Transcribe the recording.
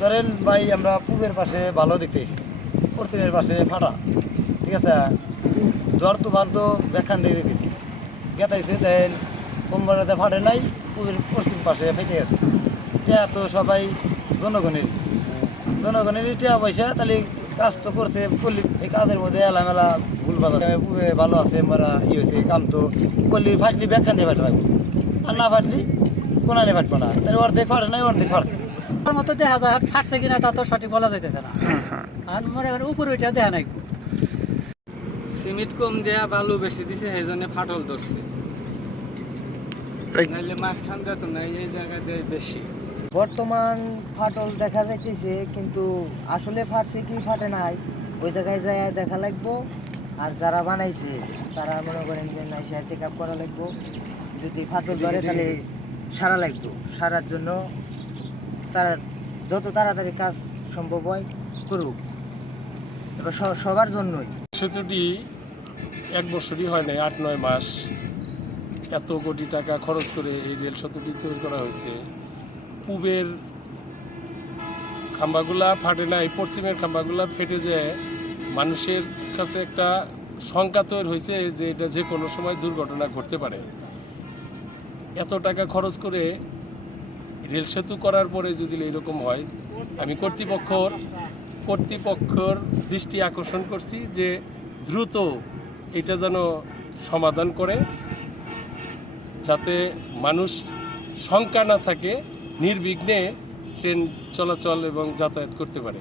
ধরেন ভাই আমরা পূবের পাশে ভালো দেখতেছি, পশ্চিমের পাশে ফাটা, ঠিক আছে। জ্বর তুফান তো ব্যাখ্যান দিয়ে দেখেছি, গেতাইছে দেন কোম্পানিতে ফাটে নাই, পূবের পশ্চিম পাশে ফেটে গেছে। এটা তো সবাই জনগণেরই টাকা পয়সা, তাহলে কাজ তো করছে পল্লী, এই কাজের মধ্যে এলামেলা ভুল বাজা পূবে ভালো আছে মারা হয়েছে কাম, তো পল্লী ফাটলি ব্যাখ্যান দিয়ে ফাটে লাগবে, আর না ফাটলি কোনালে ফাটবো না, তাহলে অর্ধেক ফাটে নাই অর্ধেক ফাটছে। আমার মতো দেখা যায় ফাটছে কিনা তা তো সঠিক বলা যাইতেছে না। আর মনে করেন উপরে ওইটা দেখা নাই, সিমেন্ট কম দেয়া বালু বেশি দিছে, সেই জন্য ফাটল ধরছে। নাইলে মাঝখান দিয়ে তো নাই, এই জায়গা দিয়ে বেশি। বর্তমান ফাটল দেখা যাইতেছে, কিন্তু আসলে ফাটছে কি ফাটে নাই ওই জায়গায় যায় দেখা লাগবো। আর যারা বানাইছে তারা মনে করেন যে না, সে চেক আপ করা লাগবো। যদি ফাটল ধরে তাহলে সারা লাগবো, সারার জন্য তারা যত তাড়াতাড়ি কাজ সম্ভব হয় করুক, এবার সবার জন্যই। সেতুটি 1 বছরই হয় নাই, 8-9 মাস এত কোটি টাকা খরচ করে এই রেল সেতুটি তৈরি করা হয়েছে। পূবের খাম্বাগুলা ফাটে নাই, পশ্চিমের খাম্বাগুলা ফেটে যায়। মানুষের কাছে একটা শঙ্কা তৈরি হয়েছে যে এটা যে কোনো সময় দুর্ঘটনা ঘটতে পারে। এত টাকা খরচ করে রেল সেতু করার পরে যদি এরকম হয়, আমি কর্তৃপক্ষর দৃষ্টি আকর্ষণ করছি যে দ্রুত এটা যেন সমাধান করে, যাতে মানুষ শঙ্কা না থাকে, নির্বিঘ্নে ট্রেন চলাচল এবং যাতায়াত করতে পারে।